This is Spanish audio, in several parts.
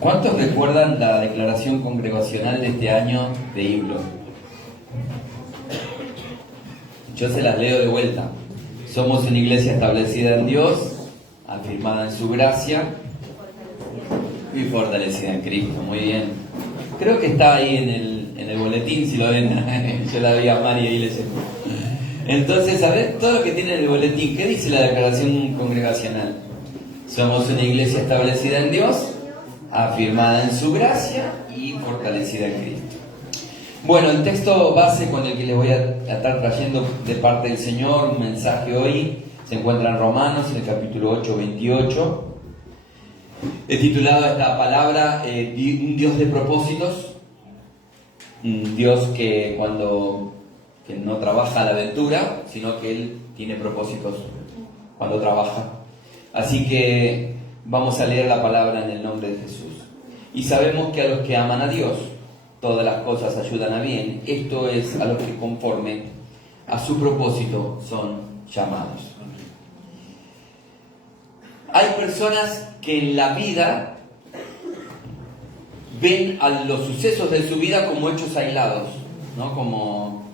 ¿Cuántos recuerdan la declaración congregacional de este año de Hiblo? Yo se las leo de vuelta. Somos una iglesia establecida en Dios, afirmada en su gracia y fortalecida en Cristo. Muy bien. Creo que está ahí en el boletín, si lo ven. Yo la vi a Mari ahí leyendo. Entonces, a ver, todo lo que tiene en el boletín, ¿qué dice la declaración congregacional? Somos una iglesia establecida en Dios, afirmada en su gracia y fortalecida en Cristo. Bueno, el texto base con el que les voy a estar trayendo de parte del Señor un mensaje hoy se encuentra en Romanos, en el capítulo 8, 28. He titulado esta palabra un Dios de propósitos, un Dios que no trabaja a la aventura, sino que Él tiene propósitos cuando trabaja. Así que vamos a leer la palabra en el nombre de Jesús. Y sabemos que a los que aman a Dios, todas las cosas ayudan a bien. Esto es a los que conforme a su propósito son llamados. Hay personas que en la vida ven a los sucesos de su vida como hechos aislados, ¿no? Como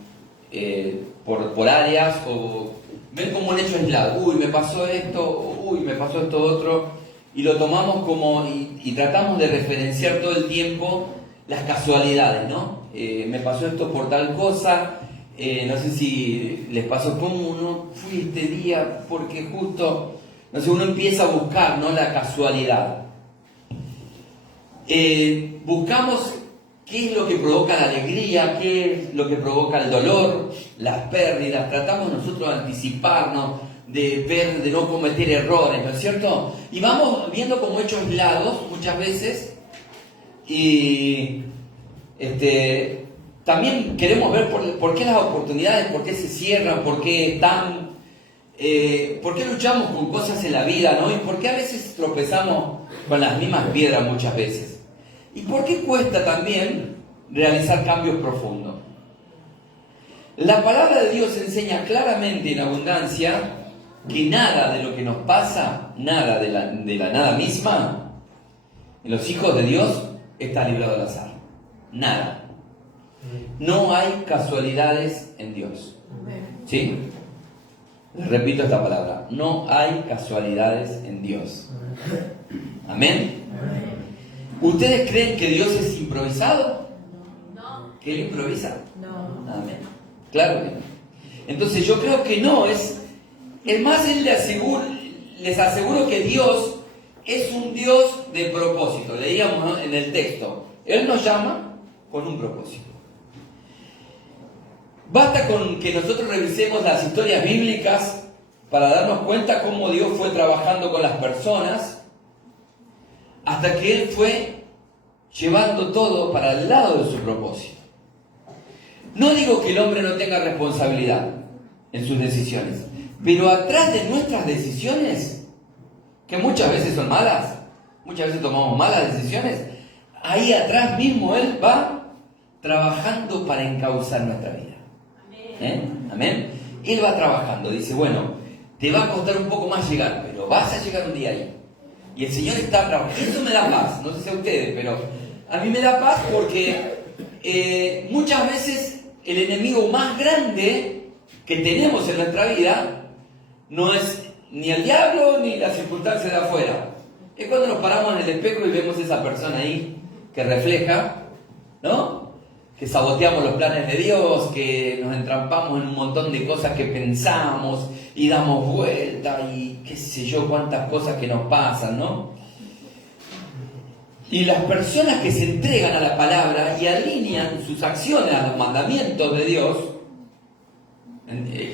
por áreas, o ven como un hecho aislado. Uy, me pasó esto, uy, me pasó esto otro, y lo tomamos como, y tratamos de referenciar todo el tiempo las casualidades, ¿no? Me pasó esto por tal cosa, no sé si les pasó cómo no fui este día, porque justo, no sé, uno empieza a buscar, ¿no?, la casualidad. Buscamos qué es lo que provoca la alegría, qué es lo que provoca el dolor, las pérdidas. Tratamos nosotros de anticiparnos, de ver, de no cometer errores, ¿no es cierto? Y vamos viendo como hechos aislados muchas veces, y también queremos ver por qué las oportunidades, por qué se cierran, por qué luchamos con cosas en la vida, ¿no? Y por qué a veces tropezamos con las mismas piedras muchas veces. ¿Y por qué cuesta también realizar cambios profundos? La palabra de Dios enseña claramente en abundancia que nada de lo que nos pasa, nada de la nada misma, en los hijos de Dios está librado al azar. Nada. No hay casualidades en Dios. ¿Sí? Les repito esta palabra. No hay casualidades en Dios. Amén. ¿Ustedes creen que Dios es improvisado? No. ¿Que Él improvisa? No. Amén. Claro que no. Entonces yo creo que no. Es más, les aseguro que Dios es un Dios de propósito. Leíamos, ¿no?, en el texto. Él nos llama con un propósito. Basta con que nosotros revisemos las historias bíblicas para darnos cuenta cómo Dios fue trabajando con las personas hasta que Él fue llevando todo para el lado de su propósito. No digo que el hombre no tenga responsabilidad en sus decisiones, pero atrás de nuestras decisiones, que muchas veces son malas, muchas veces tomamos malas decisiones, ahí atrás mismo Él va trabajando para encauzar nuestra vida. Amén. Él va trabajando, dice, bueno, te va a costar un poco más llegar, pero vas a llegar un día ahí. Y el Señor está trabajando. Eso me da paz, no sé si a ustedes, pero a mí me da paz porque muchas veces el enemigo más grande que tenemos en nuestra vida no es ni el diablo ni la circunstancia de afuera. Es cuando nos paramos en el espejo y vemos esa persona ahí que refleja, ¿no?, que saboteamos los planes de Dios, que nos entrampamos en un montón de cosas que pensamos y damos vuelta y qué sé yo, cuántas cosas que nos pasan, ¿no? Y las personas que se entregan a la palabra y alinean sus acciones a los mandamientos de Dios,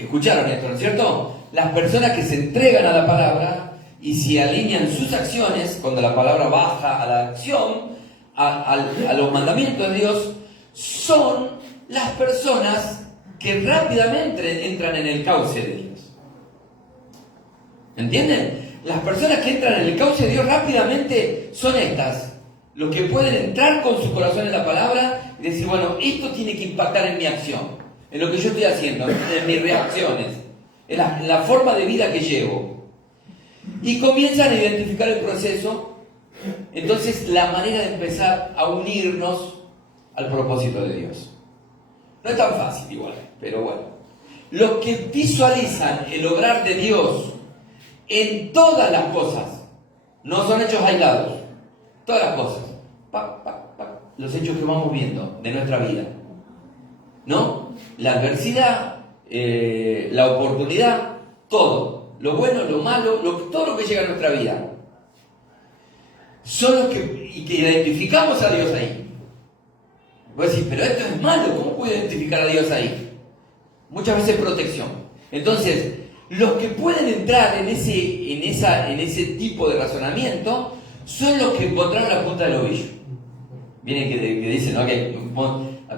escucharon esto, ¿no es cierto? Las personas que se entregan a la palabra y si alinean sus acciones, cuando la palabra baja a la acción, a los mandamientos de Dios, son las personas que rápidamente entran en el cauce de Dios. ¿Entienden? Las personas que entran en el cauce de Dios rápidamente son estas, los que pueden entrar con su corazón en la palabra y decir, bueno, esto tiene que impactar en mi acción, en lo que yo estoy haciendo, en mis reacciones, en la forma de vida que llevo. Y comienzan a identificar el proceso Entonces, la manera de empezar a unirnos al propósito de Dios. No es tan fácil igual, pero bueno. Los que visualizan el obrar de Dios en todas las cosas, no son hechos aislados, todas las cosas, los hechos que vamos viendo de nuestra vida, ¿no? La adversidad, la oportunidad, todo, lo bueno, lo malo, todo lo que llega a nuestra vida. Son los que identificamos a Dios ahí. Voy a decir, pero esto es malo, ¿cómo puedo identificar a Dios ahí? Muchas veces protección. Entonces, los que pueden entrar en ese tipo de razonamiento son los que encontraron la punta del ovillo. Miren que dicen, ¿no? Que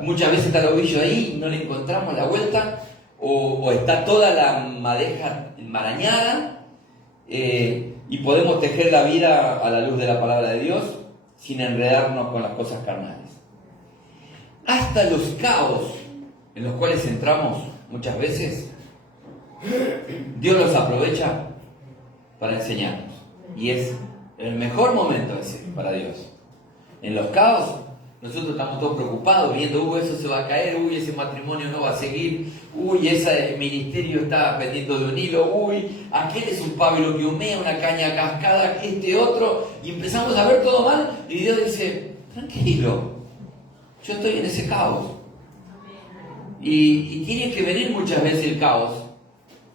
muchas veces está el ovillo ahí, no le encontramos la vuelta, o está toda la madeja enmarañada, y podemos tejer la vida a la luz de la palabra de Dios sin enredarnos con las cosas carnales. Hasta los caos en los cuales entramos muchas veces, Dios los aprovecha para enseñarnos. Y es el mejor momento ese para Dios. En los caos, nosotros estamos todos preocupados, viendo, eso se va a caer, ese matrimonio no va a seguir, ese ministerio está pendiendo de un hilo, aquel es un pábilo que humea, una caña cascada, otro, y empezamos a ver todo mal, y Dios dice, tranquilo, yo estoy en ese caos. Y tiene que venir muchas veces el caos,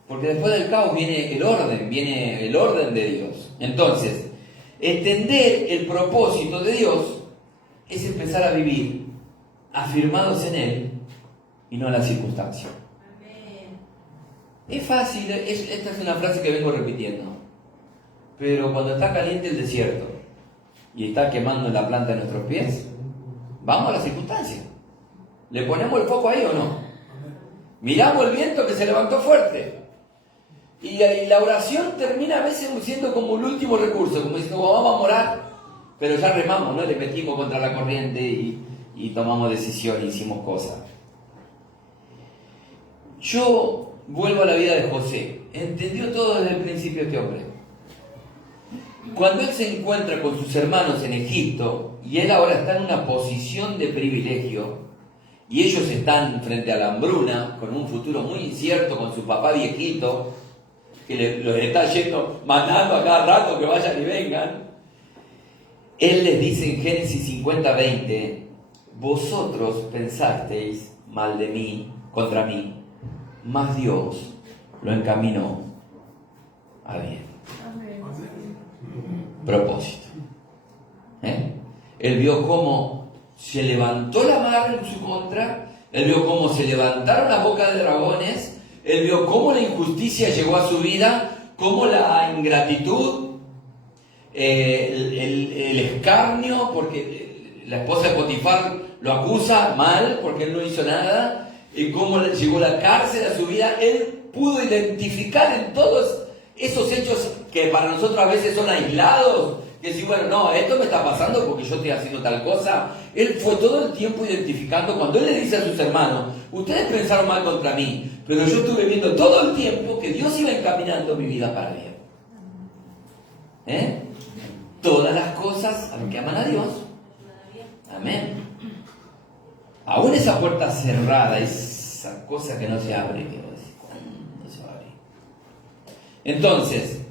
porque después del caos viene el orden de Dios. Entonces, entender el propósito de Dios es empezar a vivir afirmados en Él y no en la circunstancia. Es fácil, esta es una frase que vengo repitiendo, pero cuando está caliente el desierto y está quemando la planta de nuestros pies, vamos a la circunstancia. ¿Le ponemos el foco ahí o no? Miramos el viento que se levantó fuerte. Y la oración termina a veces siendo como el último recurso, como diciendo, vamos a orar, pero ya remamos, ¿no? Le metimos contra la corriente y tomamos decisión y hicimos cosas. Yo vuelvo a la vida de José. Entendió todo desde el principio este hombre. Cuando él se encuentra con sus hermanos en Egipto, y él ahora está en una posición de privilegio, y ellos están frente a la hambruna, con un futuro muy incierto, con su papá viejito, que los está yendo, mandando a cada rato que vayan y vengan. Él les dice en Génesis 50:20, vosotros pensasteis mal de mí, contra mí, mas Dios lo encaminó a bien. Propósito. Él vio cómo se levantó la mar en su contra, él vio cómo se levantaron las bocas de dragones, él vio cómo la injusticia llegó a su vida, cómo la ingratitud, el escarnio, porque la esposa de Potifar lo acusa mal porque él no hizo nada, y cómo llegó la cárcel a su vida. Él pudo identificar en todos esos hechos que para nosotros a veces son aislados, que decir, bueno, no, esto me está pasando porque yo estoy haciendo tal cosa. Él fue todo el tiempo identificando. Cuando él le dice a sus hermanos, ustedes pensaron mal contra mí, pero yo estuve viendo todo el tiempo que Dios iba encaminando mi vida para bien. Todas las cosas a los que aman a Dios. Amén. Aún esa puerta cerrada, esa cosa que no se abre, que no sé cuándo se va a abrir. Entonces,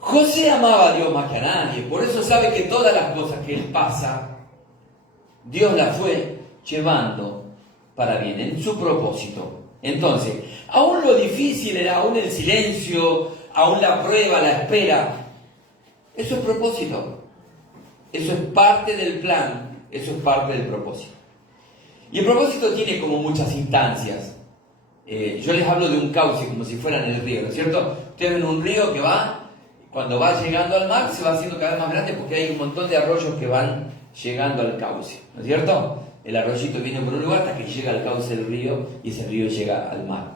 José amaba a Dios más que a nadie, por eso sabe que todas las cosas que él pasa, Dios las fue llevando para bien, en su propósito. Entonces, aún lo difícil, aún el silencio, aún la prueba, la espera, eso es propósito. Eso es parte del plan, eso es parte del propósito. Y el propósito tiene como muchas instancias. Yo les hablo de un cauce como si fueran el río, ¿no es cierto? Ustedes ven un río que va, cuando va llegando al mar, se va haciendo cada vez más grande porque hay un montón de arroyos que van llegando al cauce, ¿no es cierto? El arroyito viene por un lugar hasta que llega al cauce del río y ese río llega al mar.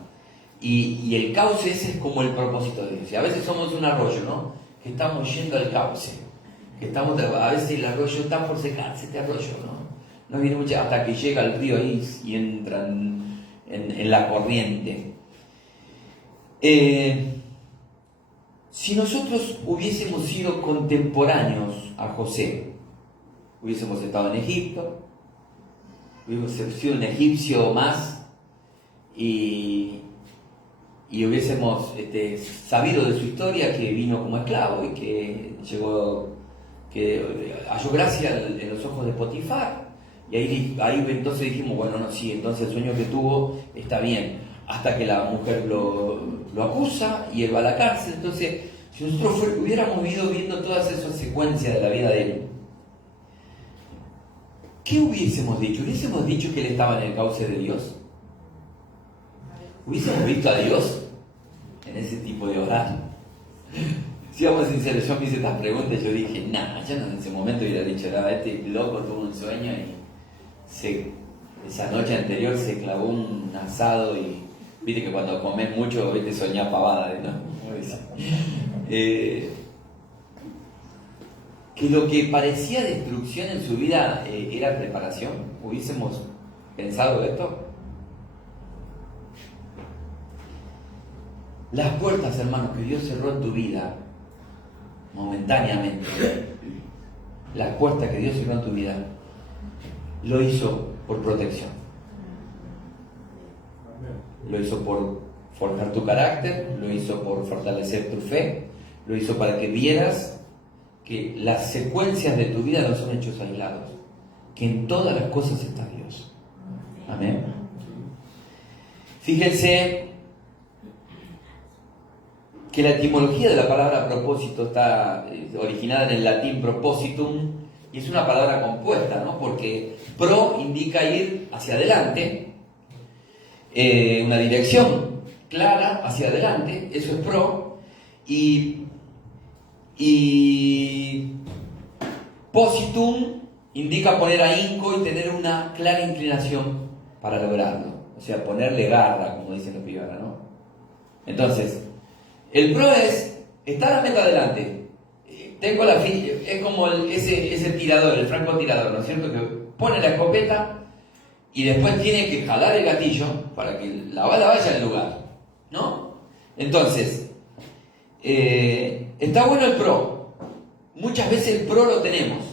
Y el cauce ese es como el propósito de Dios. Y a veces somos un arroyo, ¿no? Que estamos yendo al cauce. Que estamos, a veces el arroyo está por secarse, este arroyo, ¿no? No viene mucho hasta que llega el río ahí y entran en la corriente. Si nosotros hubiésemos sido contemporáneos a José, hubiésemos estado en Egipto, hubiésemos sido un egipcio más y hubiésemos sabido de su historia, que vino como esclavo y que halló gracia en los ojos de Potifar. Y ahí entonces dijimos, bueno, no, sí, entonces el sueño que tuvo está bien. Hasta que la mujer lo acusa y él va a la cárcel. Entonces, si nosotros hubiéramos ido viendo todas esas secuencias de la vida de él, ¿qué hubiésemos dicho? ¿Hubiésemos dicho que él estaba en el cauce de Dios? ¿Hubiésemos visto a Dios en ese tipo de orar? Seamos sinceros, yo me hice estas preguntas y yo dije, nah, yo no en ese momento hubiera dicho, este loco tuvo un sueño y esa noche anterior se clavó un asado y viste que cuando comes mucho, viste, soñás pavadas, ¿no? Que lo que parecía destrucción en su vida era preparación. ¿Hubiésemos pensado esto? Las puertas, hermanos, que Dios cerró en tu vida momentáneamente, las puertas que Dios cerró en tu vida, lo hizo por protección. Lo hizo por forjar tu carácter, lo hizo por fortalecer tu fe, lo hizo para que vieras que las secuencias de tu vida no son hechos aislados, que en todas las cosas está Dios. Amén. Fíjense que la etimología de la palabra propósito está originada en el latín propositum y es una palabra compuesta, ¿no? Porque pro indica ir hacia adelante, una dirección clara hacia adelante, eso es pro, y positum indica poner ahínco y tener una clara inclinación para lograrlo, o sea, ponerle garra, como dicen los pibas, ¿no? Entonces, el pro es estar a meta adelante. Tengo es como ese tirador, el francotirador, ¿no es cierto? Que pone la escopeta y después tiene que jalar el gatillo para que la bala vaya al lugar, ¿no? Entonces, está bueno el pro. Muchas veces el pro lo tenemos.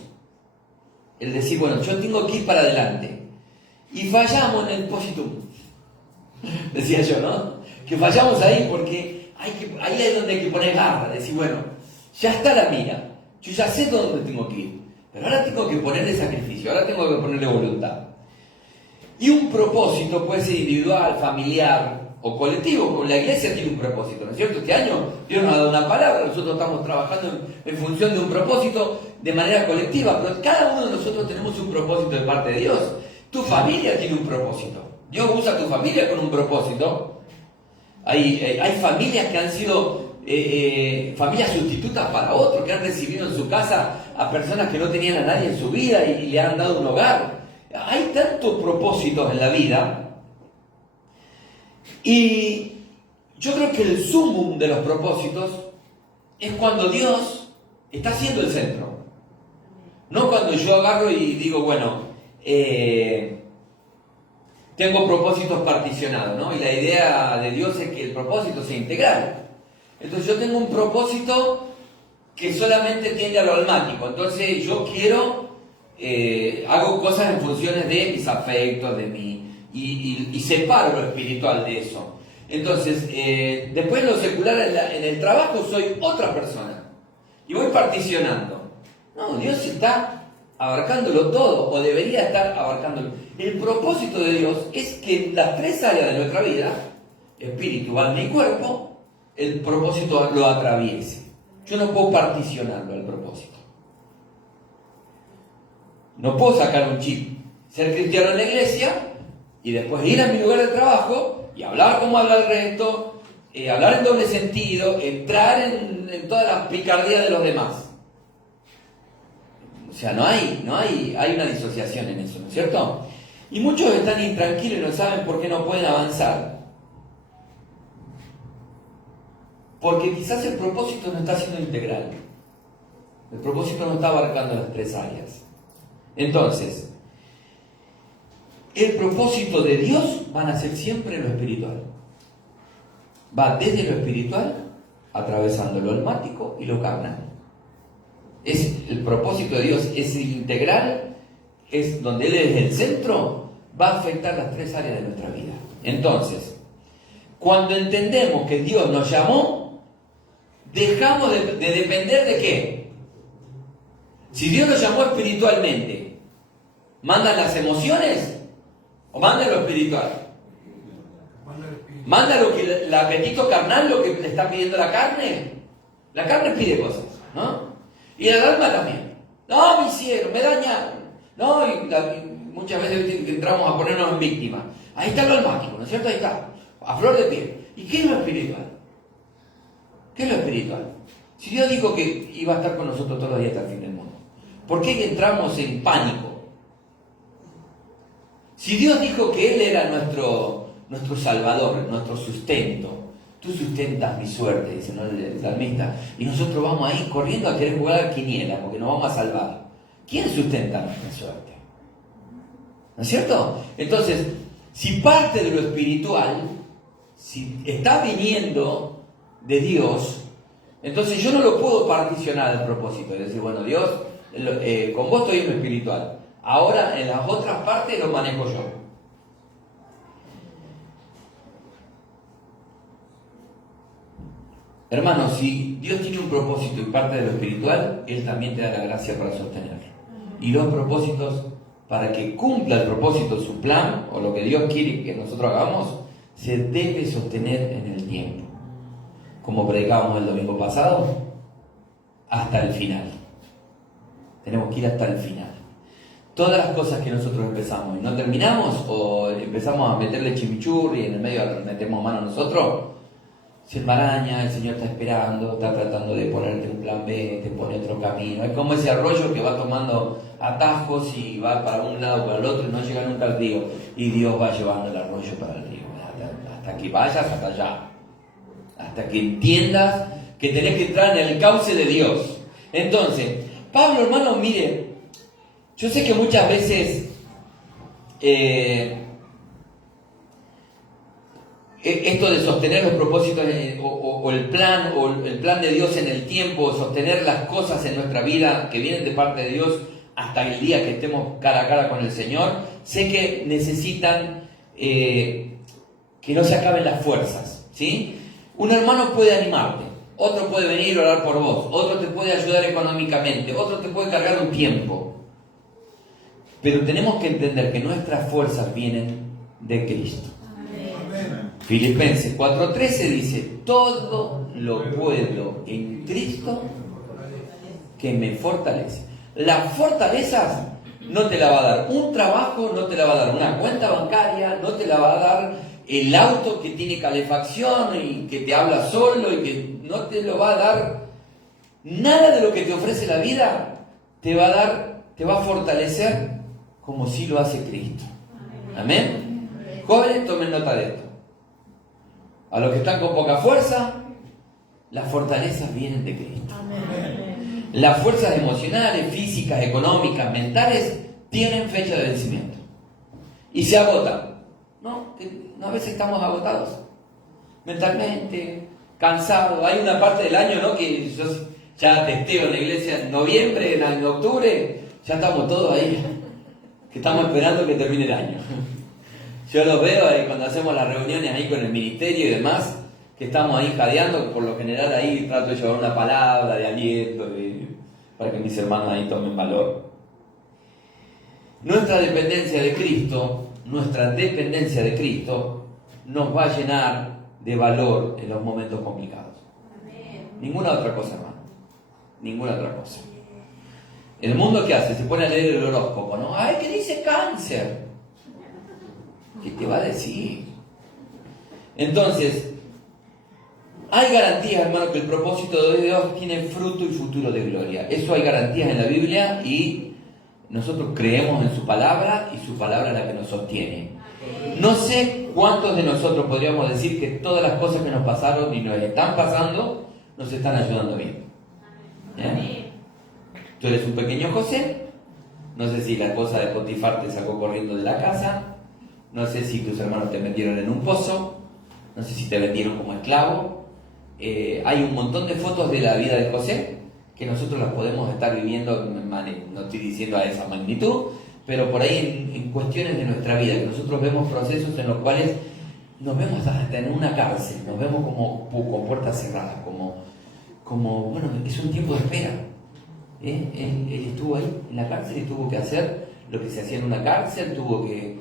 El decir, bueno, yo tengo que ir para adelante. Y fallamos en el positum. Decía yo, ¿no? Que fallamos ahí porque ahí es donde hay que poner garra. Decir, bueno, ya está la mira. Yo ya sé dónde tengo que ir. Pero ahora tengo que ponerle sacrificio. Ahora tengo que ponerle voluntad. Y un propósito puede ser individual, familiar o colectivo. La iglesia tiene un propósito, ¿no es cierto? Este año Dios nos ha dado una palabra, nosotros estamos trabajando en función de un propósito de manera colectiva, pero cada uno de nosotros tenemos un propósito de parte de Dios. Tu familia tiene un propósito. Dios usa a tu familia con un propósito. Hay familias que han sido familias sustitutas para otros, que han recibido en su casa a personas que no tenían a nadie en su vida y le han dado un hogar. Hay tantos propósitos en la vida y yo creo que el sumum de los propósitos es cuando Dios está siendo el centro. No cuando yo agarro y digo, bueno, tengo propósitos particionados, ¿no? Y la idea de Dios es que el propósito sea integral. Entonces yo tengo un propósito que solamente tiende a lo almático. Entonces yo quiero... hago cosas en funciones de mis afectos, y separo lo espiritual de eso. Entonces, después lo secular en el trabajo soy otra persona y voy particionando. No, Dios está abarcándolo todo, o debería estar abarcándolo. El propósito de Dios es que en las tres áreas de nuestra vida, espíritu, alma y cuerpo, el propósito lo atraviese. Yo no puedo particionarlo al propósito. No puedo sacar un chip, ser cristiano en la iglesia y después ir a mi lugar de trabajo y hablar como habla el resto, hablar en doble sentido, entrar en todas las picardías de los demás. O sea, hay una disociación en eso, ¿no es cierto? Y muchos están intranquilos y no saben por qué no pueden avanzar. Porque quizás el propósito no está siendo integral. El propósito no está abarcando las tres áreas. Entonces, el propósito de Dios van a ser siempre lo espiritual. Va desde lo espiritual atravesando lo almático y lo carnal. Es el propósito de Dios, es integral, es donde Él es el centro, va a afectar las tres áreas de nuestra vida. Entonces, cuando entendemos que Dios nos llamó, dejamos de depender de qué. Si Dios nos llamó espiritualmente, ¿mandan las emociones o manda lo espiritual? ¿Manda lo que el apetito carnal, lo que le está pidiendo la carne? La carne pide cosas, ¿no? Y el alma también. No, me hicieron, me dañaron. No, y muchas veces entramos a ponernos en víctima. Ahí está lo almático, ¿no es cierto? Ahí está, a flor de piel. ¿Y qué es lo espiritual? ¿Qué es lo espiritual? Si Dios dijo que iba a estar con nosotros todos los días hasta el fin del mundo, ¿por qué entramos en pánico? Si Dios dijo que Él era nuestro Salvador, nuestro sustento, tú sustentas mi suerte, dice, ¿no?, el salmista, y nosotros vamos ahí corriendo a querer jugar a quiniela porque nos vamos a salvar. ¿Quién sustenta nuestra suerte? ¿No es cierto? Entonces, si parte de lo espiritual, si está viniendo de Dios, entonces yo no lo puedo particionar del propósito, es decir, bueno, Dios, con vos estoy en lo espiritual, ahora en las otras partes lo manejo yo. Hermano, si Dios tiene un propósito y parte de lo espiritual, Él también te da la gracia para sostenerlo. Y los propósitos, para que cumpla el propósito, su plan, o lo que Dios quiere que nosotros hagamos, se debe sostener en el tiempo. Como predicábamos el domingo pasado, hasta el final. Tenemos que ir hasta el final. Todas las cosas que nosotros empezamos y no terminamos, o empezamos a meterle chimichurri y en el medio metemos mano nosotros, se enmaraña, el Señor está esperando, está tratando de ponerte un plan B, te pone otro camino. Es como ese arroyo que va tomando atajos y va para un lado o para el otro y no llega nunca al río. Y Dios va llevando el arroyo para el río, hasta que vayas hasta allá. Hasta que entiendas que tenés que entrar en el cauce de Dios. Entonces, Pablo, hermano, mire, yo sé que muchas veces esto de sostener los propósitos o el plan de Dios en el tiempo, sostener las cosas en nuestra vida que vienen de parte de Dios hasta el día que estemos cara a cara con el Señor, sé que necesitan que no se acaben las fuerzas, ¿sí? Un hermano puede animarte, otro puede venir a orar por vos, otro te puede ayudar económicamente, otro te puede cargar un tiempo, pero tenemos que entender que nuestras fuerzas vienen de Cristo. Filipenses 4:13 dice, todo lo puedo en Cristo que me fortalece. Las fortalezas no te la va a dar un trabajo, no te la va a dar una cuenta bancaria, no te la va a dar el auto que tiene calefacción y que te habla solo y que no te lo va a dar. Nada de lo que te ofrece la vida te va a fortalecer como si lo hace Cristo. Amén. Jóvenes, tomen nota de esto. A los que están con poca fuerza, las fortalezas vienen de Cristo. Amén. Las fuerzas emocionales, físicas, económicas, mentales, tienen fecha de vencimiento. Y se agotan. ¿No? A veces estamos agotados. Mentalmente, cansados. Hay una parte del año, ¿no?, que yo ya testeo en la iglesia en noviembre, en octubre, ya estamos todos ahí, que estamos esperando que termine el año. Yo los veo cuando hacemos las reuniones ahí con el ministerio y demás, que estamos ahí jadeando, por lo general ahí trato de llevar una palabra de aliento para que mis hermanos ahí tomen valor. Nuestra dependencia de Cristo nos va a llenar de valor en los momentos complicados. Amén. Ninguna otra cosa, hermano. Ninguna otra cosa. El mundo, ¿qué hace? Se pone a leer el horóscopo, ¿no? ¡Ay, qué dice cáncer! ¿Qué te va a decir? Entonces, hay garantías, hermano, que el propósito de Dios tiene fruto y futuro de gloria. Eso hay garantías en la Biblia y nosotros creemos en su palabra y su palabra es la que nos sostiene. No sé cuántos de nosotros podríamos decir que todas las cosas que nos pasaron y nos están pasando nos están ayudando bien. ¿Eh? Tú eres un pequeño José, no sé si la esposa de Potifar te sacó corriendo de la casa, no sé si tus hermanos te metieron en un pozo, no sé si te vendieron como esclavo, hay un montón de fotos de la vida de José que nosotros las podemos estar viviendo, no estoy diciendo a esa magnitud, pero por ahí en cuestiones de nuestra vida, que nosotros vemos procesos en los cuales nos vemos hasta en una cárcel, nos vemos como con puertas cerradas, bueno, es un tiempo de espera. Él estuvo ahí en la cárcel y tuvo que hacer lo que se hacía en una cárcel, tuvo que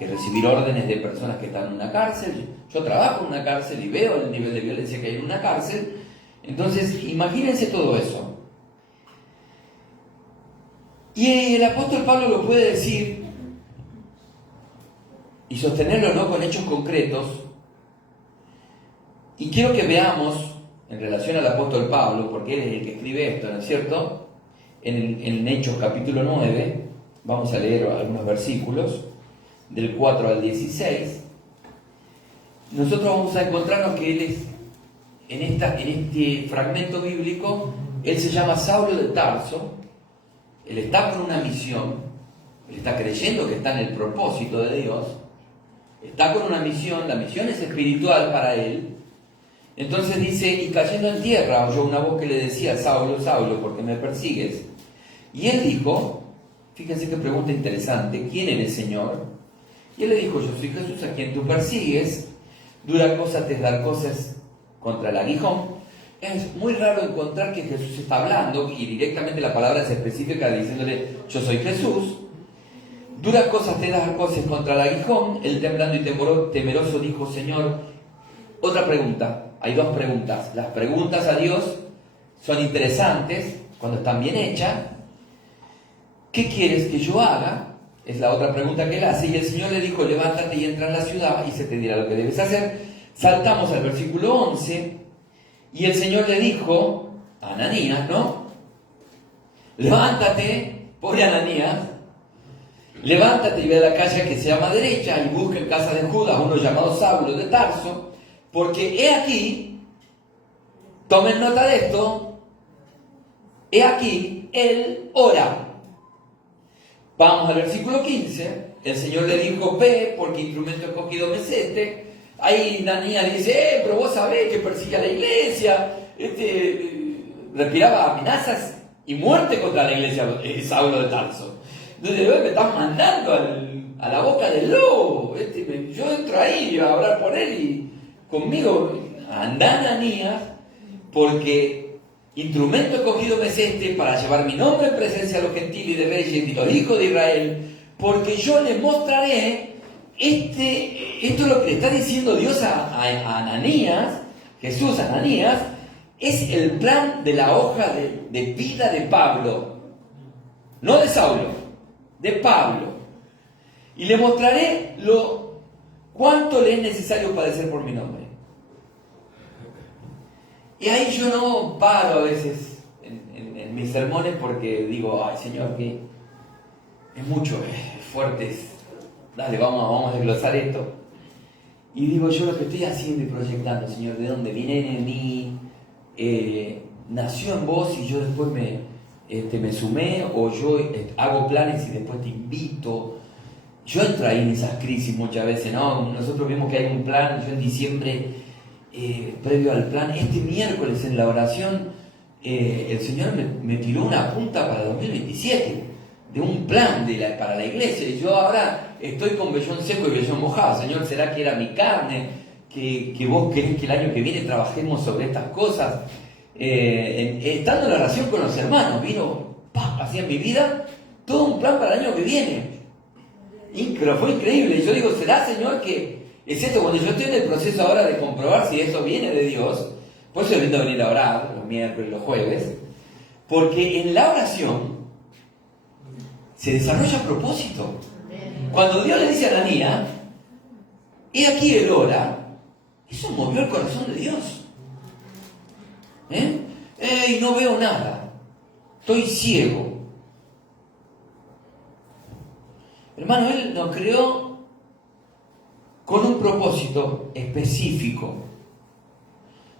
recibir órdenes de personas que están en una cárcel. Yo trabajo en una cárcel y veo el nivel de violencia que hay en una cárcel. Entonces, imagínense todo eso. Y el apóstol Pablo lo puede decir y sostenerlo, ¿no?, con hechos concretos. Y quiero que veamos, en relación al apóstol Pablo, porque él es el que escribe esto, ¿no es cierto? En Hechos capítulo 9, vamos a leer algunos versículos, del 4 al 16. Nosotros vamos a encontrarnos que él es, en este fragmento bíblico, él se llama Saulo de Tarso, él está con una misión, él está creyendo que está en el propósito de Dios, está con una misión, la misión es espiritual para él. Entonces dice, y cayendo en tierra oyó una voz que le decía, Saulo, Saulo, ¿por qué me persigues? Y él dijo, fíjense qué pregunta interesante, ¿quién eres, Señor? Y él le dijo, yo soy Jesús a quien tú persigues, dura cosa te es dar cosas contra el aguijón. Es muy raro encontrar que Jesús está hablando y directamente la palabra es específica diciéndole, yo soy Jesús. Dura cosas te dar cosas contra el aguijón. Él temblando y temeroso dijo, Señor. Otra pregunta, hay dos preguntas. Las preguntas a Dios son interesantes cuando están bien hechas. ¿Qué quieres que yo haga? Es la otra pregunta que él hace. Y el Señor le dijo, levántate y entra en la ciudad y se te dirá lo que debes hacer. Saltamos al versículo 11. Y el Señor le dijo a Ananías, ¿no? Levántate, pobre Ananías, levántate y ve a la calle que se llama derecha y busca en casa de Judas uno llamado Saulo de Tarso, porque he aquí, tomen nota de esto, he aquí, él ora. Vamos al versículo 15, el Señor le dijo, ve, porque instrumento escogido me es este. Ahí Ananías dice, pero vos sabés que persigue a la iglesia, respiraba amenazas y muerte contra la iglesia, Saulo de Tarso. Entonces, me estás mandando a la boca del lobo, yo entro ahí a hablar por él y conmigo, anda Ananías, porque instrumento escogido me es este para llevar mi nombre en presencia de los gentiles y de reyes y de los hijos de Israel, porque yo les mostraré. Esto es lo que le está diciendo Dios a Ananías, Jesús a Ananías, es el plan de la hoja de vida de Pablo, no de Saulo, de Pablo. Y le mostraré cuánto le es necesario padecer por mi nombre. Y ahí yo no paro a veces en mis sermones porque digo, ay Señor, que es mucho, es fuerte, dale, vamos a desglosar esto. Y digo, yo lo que estoy haciendo y proyectando, Señor, ¿de dónde viene en mí? ¿Nació en vos y yo después me sumé? ¿O yo hago planes y después te invito? Yo entro ahí en esas crisis muchas veces, ¿no? Nosotros vimos que hay un plan, yo en diciembre, previo al plan, este miércoles en la oración, el Señor me tiró una punta para 2027. De un plan para la iglesia, y yo ahora estoy con vellón seco y vellón mojado. Señor, ¿será que era mi carne? ¿Que vos querés que el año que viene trabajemos sobre estas cosas? Estando en la oración con los hermanos, vino, así en mi vida, todo un plan para el año que viene. Pero fue increíble. Yo digo, ¿será, Señor, que es esto? Cuando yo estoy en el proceso ahora de comprobar si eso viene de Dios, por eso es lindo venir a orar los miércoles y los jueves, porque en la oración se desarrolla a propósito. Cuando Dios le dice a Ananías, he aquí él ora, eso movió el corazón de Dios. Y no veo nada, estoy ciego. Hermano, Él nos creó con un propósito específico.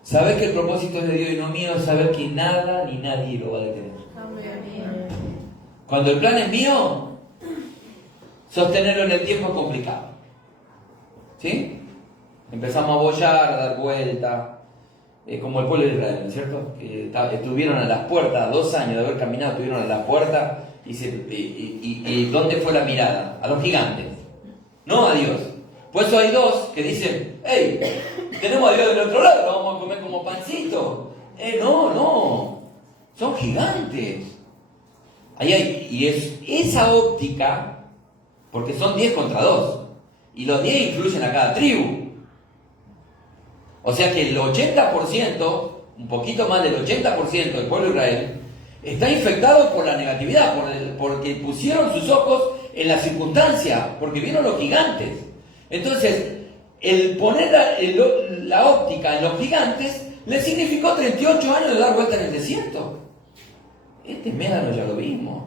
Saber que el propósito es de Dios y no mío, es saber que nada ni nadie lo va a detener. Cuando el plan es mío, sostenerlo en el tiempo es complicado. ¿Sí? Empezamos a bollar, a dar vuelta, como el pueblo de Israel, ¿no es cierto? Que estuvieron a las puertas, 2 años de haber caminado, estuvieron a las puertas, y ¿dónde fue la mirada? A los gigantes, no a Dios. Por eso hay 2 que dicen, hey, tenemos a Dios del otro lado, lo vamos a comer como pancito. No, son gigantes. Y es esa óptica, porque son 10 contra 2, y los 10 incluyen a cada tribu. O sea que el 80%, un poquito más del 80% del pueblo de Israel, está infectado por la negatividad, porque pusieron sus ojos en la circunstancia, porque vieron los gigantes. Entonces, el poner la óptica en los gigantes le significó 38 años de dar vuelta en el desierto. Este médano ya lo vimos.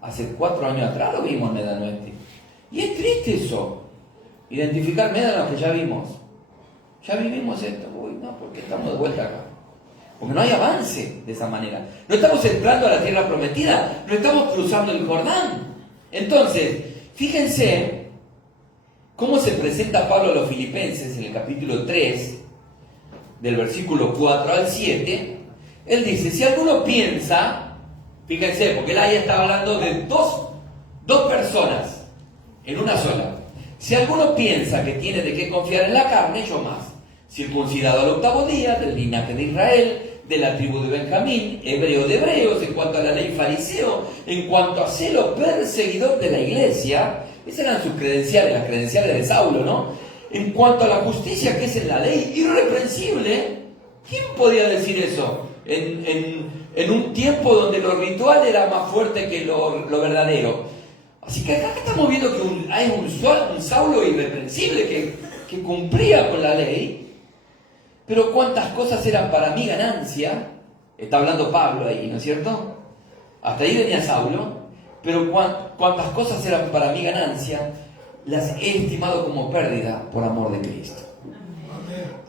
Hace 4 años atrás lo vimos, médano este. Y es triste eso, identificar médanos que ya vimos. Ya vivimos esto. Uy, no, porque estamos de vuelta acá. Porque no hay avance de esa manera. No estamos entrando a la tierra prometida, no estamos cruzando el Jordán. Entonces, fíjense cómo se presenta Pablo a los filipenses en el capítulo 3, del versículo 4 al 7. Él dice, si alguno piensa, fíjense, porque él ahí está hablando de dos personas en una sola. Si alguno piensa que tiene de qué confiar en la carne, yo más. Circuncidado al 8º día, del linaje de Israel, de la tribu de Benjamín, hebreo de hebreos, en cuanto a la ley fariseo, en cuanto a celo perseguidor de la iglesia. Esas eran sus credenciales, las credenciales de Saulo, ¿no? En cuanto a la justicia que es en la ley, irreprensible. ¿Quién podía decir eso? En un tiempo donde lo ritual era más fuerte que lo verdadero. Así que acá estamos viendo que hay un Saulo irreprensible que cumplía con la ley, pero cuántas cosas eran para mi ganancia. Está hablando Pablo ahí, ¿no es cierto? Hasta ahí venía Saulo, pero cuántas cosas eran para mi ganancia, las he estimado como pérdida por amor de Cristo.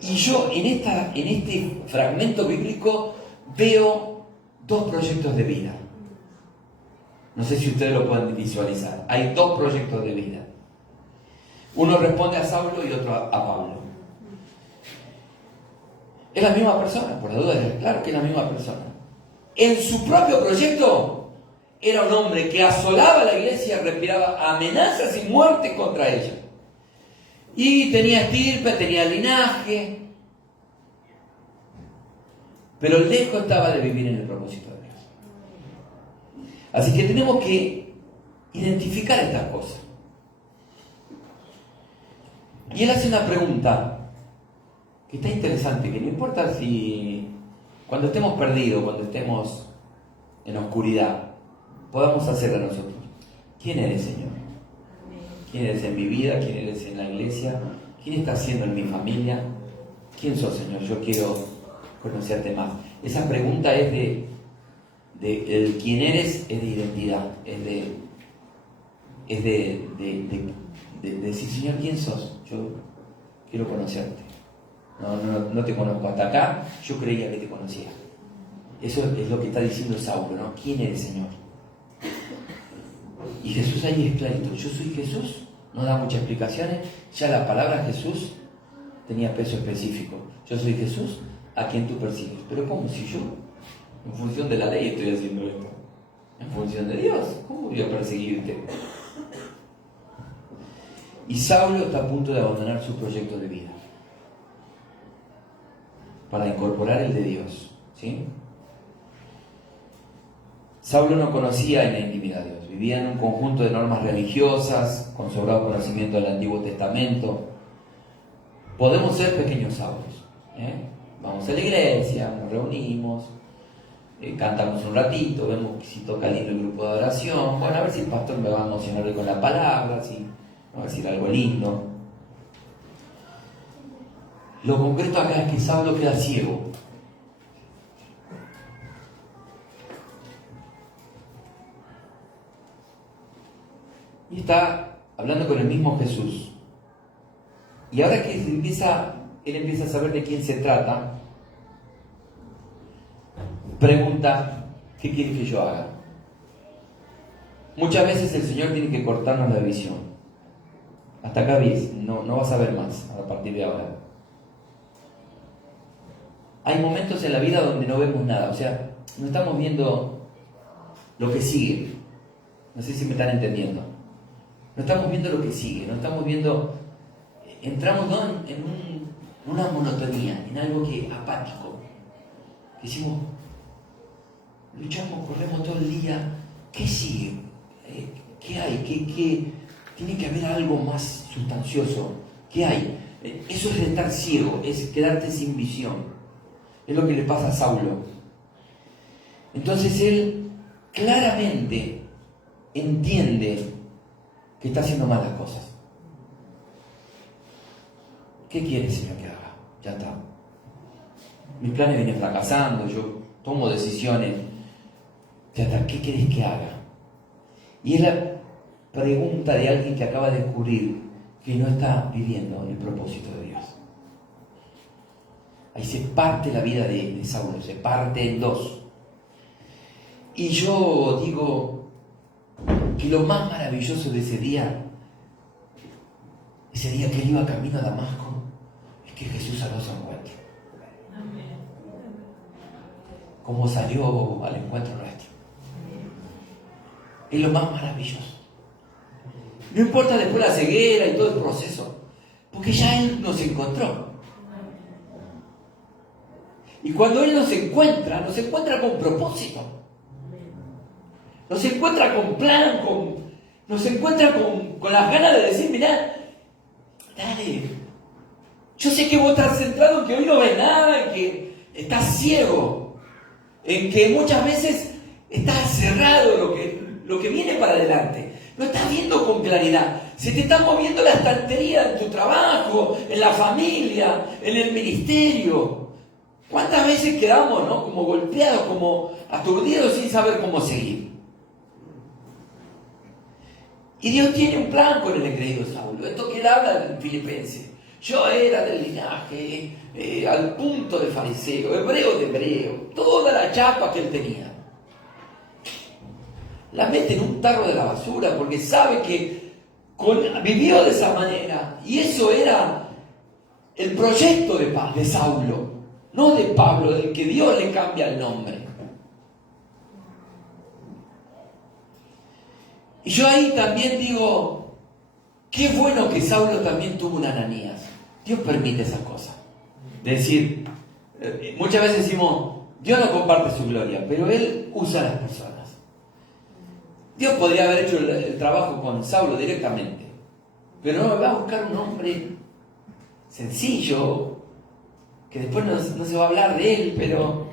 Y yo en este fragmento bíblico veo 2 proyectos de vida. No sé si ustedes lo pueden visualizar. Hay 2 proyectos de vida. Uno responde a Saulo y otro a Pablo. Es la misma persona, por la duda, claro que es la misma persona. En su propio proyecto era un hombre que asolaba la iglesia, respiraba amenazas y muerte contra ella. Y tenía estirpe, tenía linaje, pero lejos estaba de vivir en el propósito de Dios. Así que tenemos que identificar estas cosas. Y él hace una pregunta que está interesante, que no importa si cuando estemos perdidos, cuando estemos en oscuridad, podamos hacerla nosotros. ¿Quién eres, Señor? ¿Quién eres en mi vida? ¿Quién eres en la iglesia? ¿Quién está haciendo en mi familia? ¿Quién sos, Señor? Yo quiero conocerte más. Esa pregunta es de el quién eres, es de identidad, es de decir, Señor, ¿quién sos? Yo quiero conocerte. No te conozco. Hasta acá yo creía que te conocía. Eso es lo que está diciendo Saulo, ¿no? ¿Quién eres, Señor? Y Jesús ahí es clarito. Yo soy Jesús. No da muchas explicaciones. Ya la palabra Jesús tenía peso específico. Yo soy Jesús a quien tú persigues. Pero ¿cómo? Si yo, en función de la ley, estoy haciendo esto. En función de Dios, ¿cómo voy a perseguirte? Y Saulo está a punto de abandonar su proyecto de vida para incorporar el de Dios, ¿sí? Saulo no conocía en la intimidad a Dios, vivía en un conjunto de normas religiosas, con sobrado conocimiento del Antiguo Testamento. Podemos ser pequeños Saulos, ¿eh? Vamos a la iglesia, nos reunimos, cantamos un ratito, vemos si toca lindo el grupo de adoración, bueno, a ver si el pastor me va a emocionar hoy con la palabra, si va a decir algo lindo. Lo concreto acá es que Saulo queda ciego. Y está hablando con el mismo Jesús. Y ahora que él empieza a saber de quién se trata, pregunta, ¿qué quiere que yo haga? Muchas veces el Señor tiene que cortarnos la visión. Hasta acá ves, no vas a ver más a partir de ahora. Hay momentos en la vida donde no vemos nada, o sea, no estamos viendo lo que sigue. No sé si me están entendiendo. No estamos viendo lo que sigue, no estamos viendo... Entramos en una monotonía, en algo que apático. Decimos, luchamos, corremos todo el día. ¿Qué sigue? ¿Qué hay? Tiene que haber algo más sustancioso. ¿Qué hay? Eso es de estar ciego, es quedarte sin visión. Es lo que le pasa a Saulo. Entonces él claramente entiende que está haciendo mal las cosas. ¿Qué quiere, Señor, que haga? Ya está. Mis planes vienen fracasando, yo tomo decisiones. Ya está, ¿qué quieres que haga? Y es la pregunta de alguien que acaba de descubrir que no está viviendo el propósito de Dios. Ahí se parte la vida de Saulo, se parte en dos. Y yo digo que lo más maravilloso de ese día que él iba camino a Damasco, es que Jesús salió a su encuentro. Como salió al encuentro nuestro. Es lo más maravilloso. No importa después la ceguera y todo el proceso, porque ya Él nos encontró. Y cuando Él nos encuentra con propósito. Nos encuentra con plan, nos encuentra con las ganas de decir, mirá, dale, yo sé que vos estás centrado en que hoy no ves nada, en que estás ciego, en que muchas veces estás cerrado lo que viene para adelante. No estás viendo con claridad. Se te está moviendo la estantería en tu trabajo, en la familia, en el ministerio. ¿Cuántas veces quedamos, como golpeados, como aturdidos sin saber cómo seguir? Y Dios tiene un plan con el engreído Saulo. Esto que él habla en Filipenses. Yo era del linaje, al punto de fariseo, hebreo de hebreo. Toda la chapa que él tenía. La mete en un tarro de la basura porque sabe que vivió de esa manera. Y eso era el proyecto de Saulo. No de Pablo, del que Dios le cambia el nombre. Y yo ahí también digo, qué bueno que Saulo también tuvo un Ananías. Dios permite esas cosas. Es decir, muchas veces decimos, Dios no comparte su gloria, pero Él usa a las personas. Dios podría haber hecho el trabajo con Saulo directamente, pero no, va a buscar un hombre sencillo, que después no se va a hablar de él, pero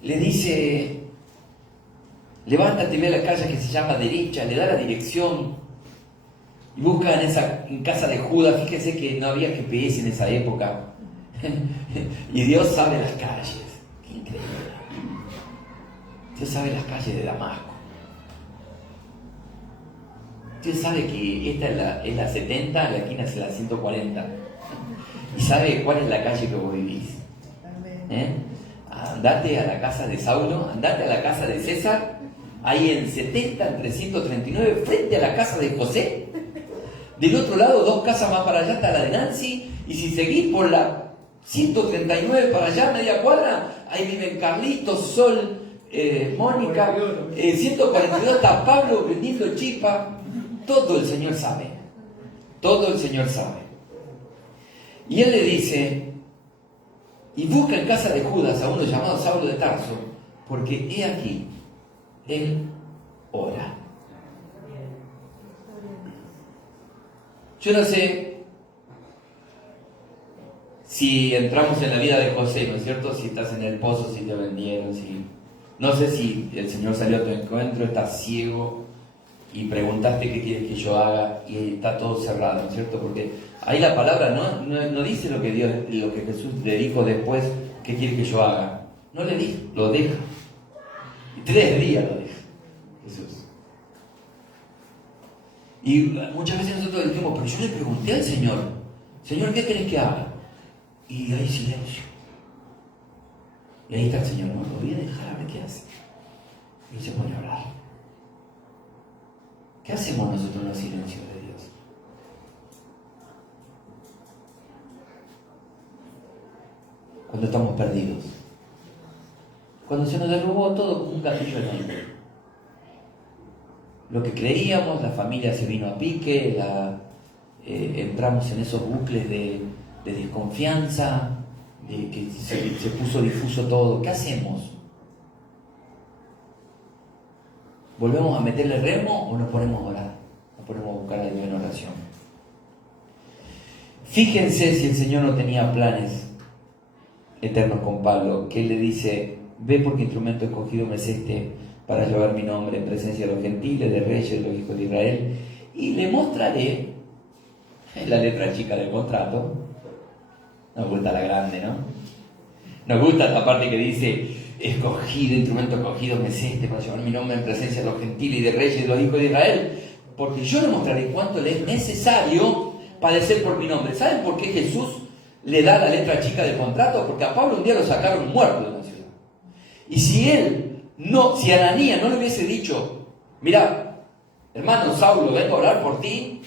le dice, levántate y ve a la calle que se llama derecha, le da la dirección y busca en casa de Judas. Fíjese que no había GPS en esa época y Dios sabe las calles. Qué increíble. Dios sabe las calles de Damasco. Dios sabe que esta es la 70, la esquina es la 140 y sabe cuál es la calle que vos vivís. Andate a la casa de Saulo, andate a la casa de César, ahí en 70, en 339, frente a la casa de José. Del otro lado, 2 casas más para allá está la de Nancy, y si seguís por la 139 para allá, media cuadra, ahí viven Carlitos, Sol, Mónica, 142 está Pablo vendiendo chipa. Todo el Señor sabe, todo el Señor sabe. Y él le dice, y busca en casa de Judas a uno llamado Saulo de Tarso, porque he aquí, él ora. Yo no sé si entramos en la vida de José, ¿no es cierto? Si estás en el pozo, si te vendieron, no sé si el Señor salió a tu encuentro, estás ciego y preguntaste qué quieres que yo haga y está todo cerrado, ¿no es cierto? Porque ahí la palabra no dice lo que Jesús le dijo después, qué quiere que yo haga. No le dijo, lo deja. Y 3 días lo deja Jesús. Y muchas veces nosotros decimos, pero yo le pregunté al Señor, Señor, ¿qué querés que haga? Y hay silencio. Y ahí está el Señor, no, lo voy a dejar a ver qué hace. Y se pone a orar. ¿Qué hacemos nosotros en los silencios de Dios? cuando estamos perdidos. Cuando se nos derrumbó todo como un gatillo enorme. Lo que creíamos, la familia se vino a pique, entramos en esos bucles de desconfianza, de que se puso difuso todo. ¿Qué hacemos? ¿Volvemos a meterle remo o nos ponemos a orar? Nos ponemos a buscar a Dios en oración. Fíjense si el Señor no tenía planes eternos con Pablo, que él le dice: ve porque instrumento escogido me es este para llevar mi nombre en presencia de los gentiles, de reyes, de los hijos de Israel, y le mostraré la letra chica del contrato. Nos gusta la grande, ¿no? Nos gusta esta parte que dice: escogido, instrumento escogido me es este para llevar mi nombre en presencia de los gentiles y de reyes, de los hijos de Israel, porque yo le mostraré cuánto le es necesario padecer por mi nombre. ¿Saben por qué Jesús le da la letra chica del contrato? Porque a Pablo un día lo sacaron muerto de la ciudad. Y si Ananías no le hubiese dicho: mira, hermano Saulo, vengo a orar por ti,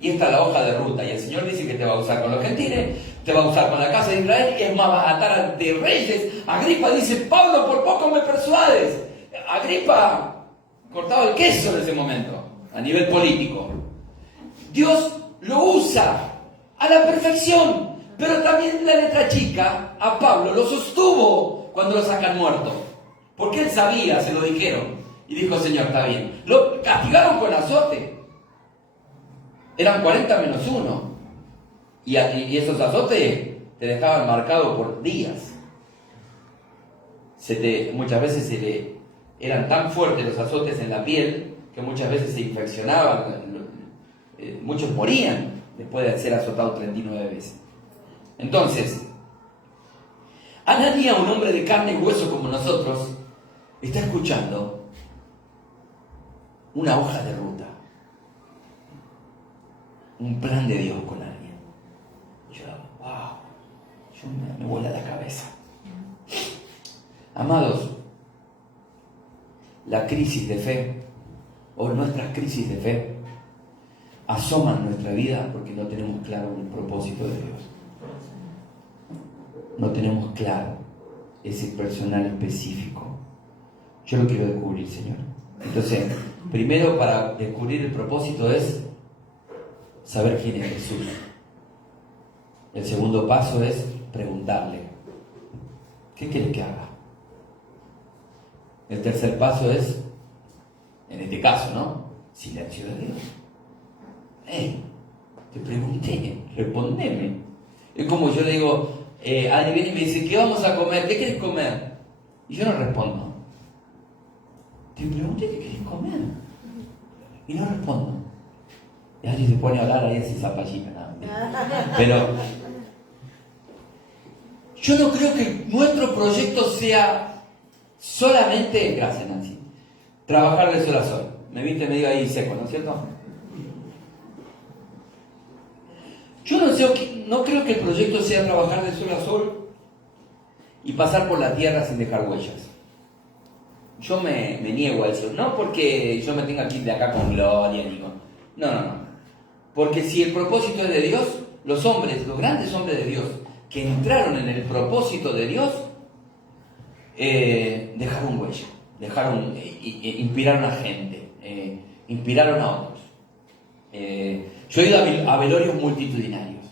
y esta es la hoja de ruta, y el Señor dice que te va a usar con los gentiles, te va a usar con la casa de Israel, y es más, vas a atar ante reyes. Agripa dice: Pablo, por poco me persuades. Agripa cortaba el queso en ese momento, a nivel político. Dios lo usa a la perfección, pero también la letra chica a Pablo lo sostuvo cuando lo sacan muerto, porque él sabía, se lo dijeron, y dijo: Señor, está bien. Lo castigaron con azote, eran 40 menos 1, y esos azotes te dejaban marcado por días. Muchas veces eran tan fuertes los azotes en la piel que muchas veces se infeccionaban. Muchos morían después de ser azotados 39 veces. Entonces, Ananías, un hombre de carne y hueso como nosotros, está escuchando una hoja de ruta, un plan de Dios con alguien. Yo, wow, yo me vuela la cabeza. Amados, la crisis de fe, o nuestras crisis de fe, asoman nuestra vida porque no tenemos claro el propósito de Dios. No tenemos claro ese personal específico. Yo lo quiero descubrir, Señor. Entonces, primero, para descubrir el propósito es saber quién es Jesús. El segundo paso es preguntarle: ¿qué quiere que haga? El tercer paso es, en este caso, ¿no?, silencio de Dios. Hey, te pregunté, respondeme. Es como yo le digo, Adri viene y me dice: ¿qué vamos a comer? ¿Qué querés comer? Y yo no respondo. Te pregunté qué querés comer y no respondo. Y Adri se pone a hablar ahí así zapallita, ¿no? Pero yo no creo que nuestro proyecto sea solamente, gracias Nancy, trabajar de sol a sol. Me viste medio ahí seco, ¿no es cierto? Yo no creo que el proyecto sea trabajar de sol a sol y pasar por la tierra sin dejar huellas. Yo me niego a eso, no porque yo me tenga que ir de acá con gloria, digo, no. Porque si el propósito es de Dios, los grandes hombres de Dios que entraron en el propósito de Dios, dejaron huella, inspiraron a gente, inspiraron a otros. Yo he ido a velorios multitudinarios,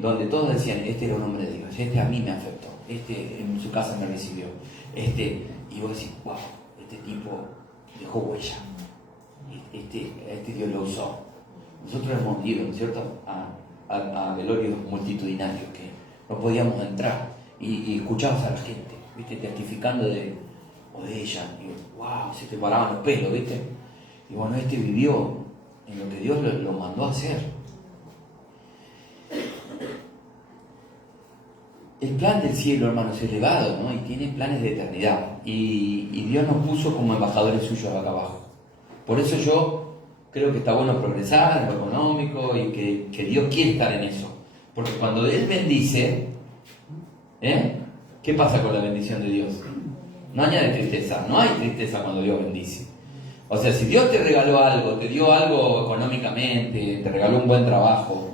donde todos decían: este era un hombre de Dios, este a mí me afectó, este en su casa me recibió, y vos decís: wow, este tipo dejó huella, este Dios lo usó. Nosotros hemos ido, ¿no es cierto?, a velorios multitudinarios que no podíamos entrar, y escuchabas a la gente, ¿viste?, testificando de ella, y wow, se te paraban los pelos, ¿viste? Y bueno, este vivió en lo que Dios lo mandó a hacer. El plan del cielo, hermanos, es elevado, ¿no? Y tiene planes de eternidad. Y Dios nos puso como embajadores suyos acá abajo. Por eso yo creo que está bueno progresar en lo económico y que Dios quiere estar en eso. Porque cuando Él bendice, ¿qué pasa con la bendición de Dios? No añade tristeza. No hay tristeza cuando Dios bendice. O sea, si Dios te regaló algo, te dio algo económicamente, te regaló un buen trabajo,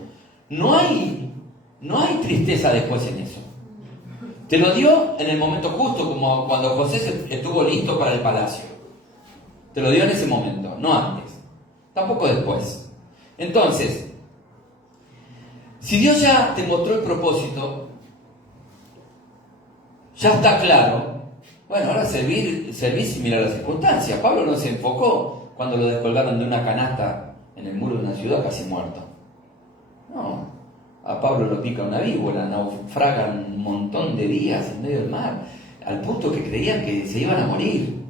no hay No hay tristeza después en eso. Te lo dio en el momento justo, como cuando José estuvo listo para el palacio. Te lo dio en ese momento, no antes. Tampoco después. Entonces, si Dios ya te mostró el propósito, ya está claro. Bueno, ahora servir sin mirar las circunstancias. Pablo no se enfocó cuando lo descolgaron de una canasta en el muro de una ciudad casi muerto. No, a Pablo lo pica una víbora, naufragan un montón de días en medio del mar, al punto que creían que se iban a morir.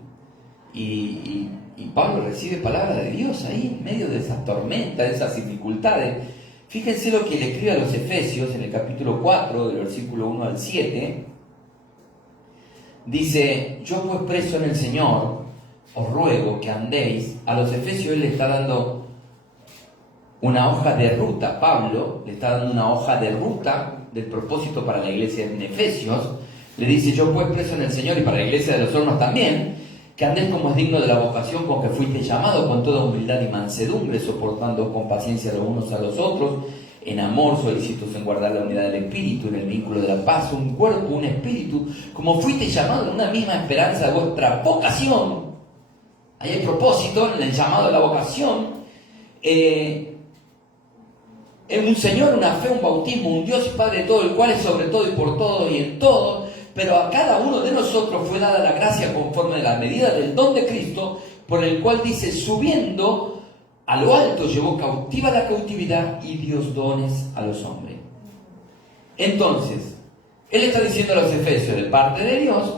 Y Pablo recibe palabra de Dios ahí, en medio de esas tormentas, de esas dificultades. Fíjense lo que le escribe a los Efesios en el capítulo 4, del versículo 1 al 7. Dice: yo pues preso en el Señor, os ruego que andéis. A los Efesios él le está dando una hoja de ruta. Pablo le está dando una hoja de ruta del propósito para la iglesia en Efesios. Le dice: yo pues preso en el Señor, y para la iglesia de los hornos también, que andéis como es digno de la vocación con que fuiste llamado, con toda humildad y mansedumbre, soportando con paciencia los unos a los otros, en amor, solícitos en guardar la unidad del Espíritu, en el vínculo de la paz, un cuerpo, un espíritu, como fuiste llamado en una misma esperanza de vuestra vocación. Ahí hay propósito en el llamado de la vocación. En un Señor, una fe, un bautismo, un Dios y Padre de todo, el cual es sobre todo y por todo y en todo. Pero a cada uno de nosotros fue dada la gracia conforme a la medida del don de Cristo, por el cual dice: subiendo a lo alto llevó cautiva la cautividad y dio dones a los hombres. Entonces, él está diciendo a los Efesios, de parte de Dios,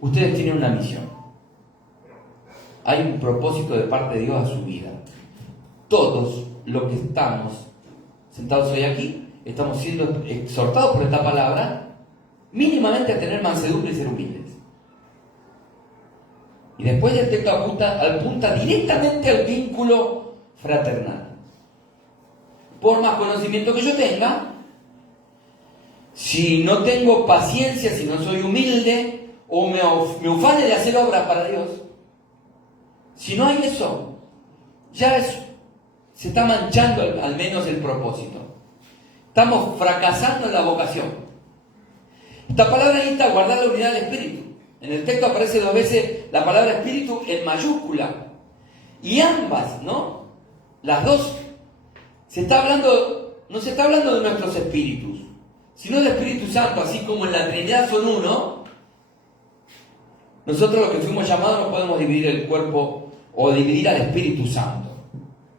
ustedes tienen una misión. Hay un propósito de parte de Dios a su vida. Todos los que estamos sentados hoy aquí, estamos siendo exhortados por esta palabra mínimamente a tener mansedumbre y ser humildes. Y después el texto apunta directamente al vínculo fraternal. Por más conocimiento que yo tenga, si no tengo paciencia, si no soy humilde, o me ufane de hacer obras para Dios, si no hay eso, ya se está manchando al menos el propósito. Estamos fracasando en la vocación. Esta palabra insta a guardar la unidad del Espíritu. En el texto aparece 2 veces la palabra Espíritu en mayúscula. Y ambas, ¿no? Las dos. No se está hablando de nuestros espíritus, sino del Espíritu Santo. Así como en la Trinidad son uno, nosotros los que fuimos llamados no podemos dividir el cuerpo o dividir al Espíritu Santo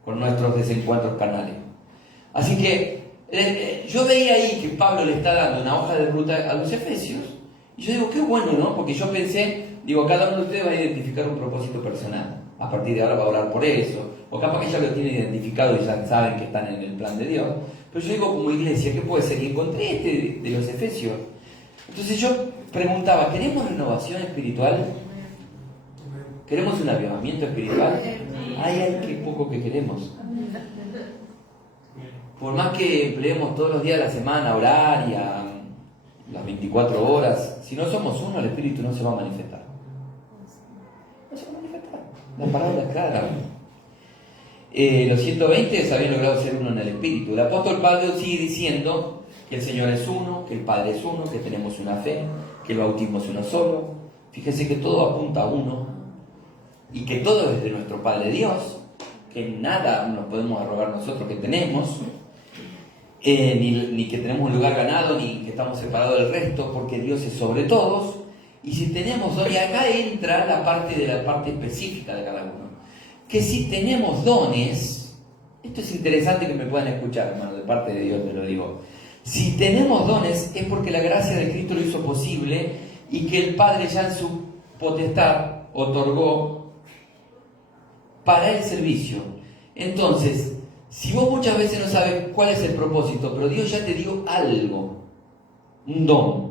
con nuestros desencuentros carnales. Así que yo veía ahí que Pablo le está dando una hoja de ruta a los Efesios, y yo digo, qué bueno, ¿no? Porque yo pensé, cada uno de ustedes va a identificar un propósito personal. A partir de ahora va a orar por eso, o capaz que ya lo tienen identificado y ya saben que están en el plan de Dios. Pero yo digo, como iglesia, ¿qué puede ser? Y encontré este de los Efesios. Entonces yo preguntaba, ¿queremos renovación espiritual? ¿Queremos un avivamiento espiritual? Ay, qué poco que queremos. Por más que empleemos todos los días de la semana a orar y a las 24 horas, si no somos uno, el Espíritu no se va a manifestar. No se va a manifestar. La palabra es clara. Los 120 habían logrado ser uno en el Espíritu. El apóstol Pablo sigue diciendo que el Señor es uno, que el Padre es uno, que tenemos una fe, que el bautismo es uno solo. Fíjense que todo apunta a uno y que todo es de nuestro Padre Dios, que nada nos podemos arrogar nosotros que tenemos. Ni que tenemos un lugar ganado, ni que estamos separados del resto, porque Dios es sobre todos. Y si tenemos dones, y acá entra la parte específica de cada uno, que si tenemos dones, esto es interesante que me puedan escuchar, hermano, de parte de Dios te lo digo. Si tenemos dones es porque la gracia de Cristo lo hizo posible y que el Padre ya en su potestad otorgó para el servicio. Entonces, si vos muchas veces no sabes cuál es el propósito, pero Dios ya te dio algo, un don,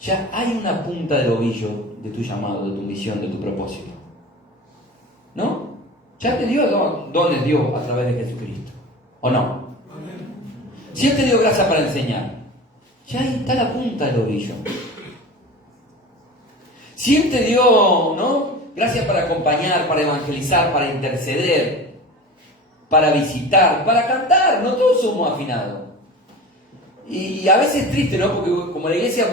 ya hay una punta del ovillo de tu llamado, de tu misión, de tu propósito. ¿No? Ya te dio dones Dios a través de Jesucristo. ¿O no? Si Él te dio gracia para enseñar, ya ahí está la punta del ovillo. Si Él te dio, ¿no?, gracias para acompañar, para evangelizar, para interceder, para visitar, para cantar, no todos somos afinados. Y a veces es triste, ¿no? Porque como la iglesia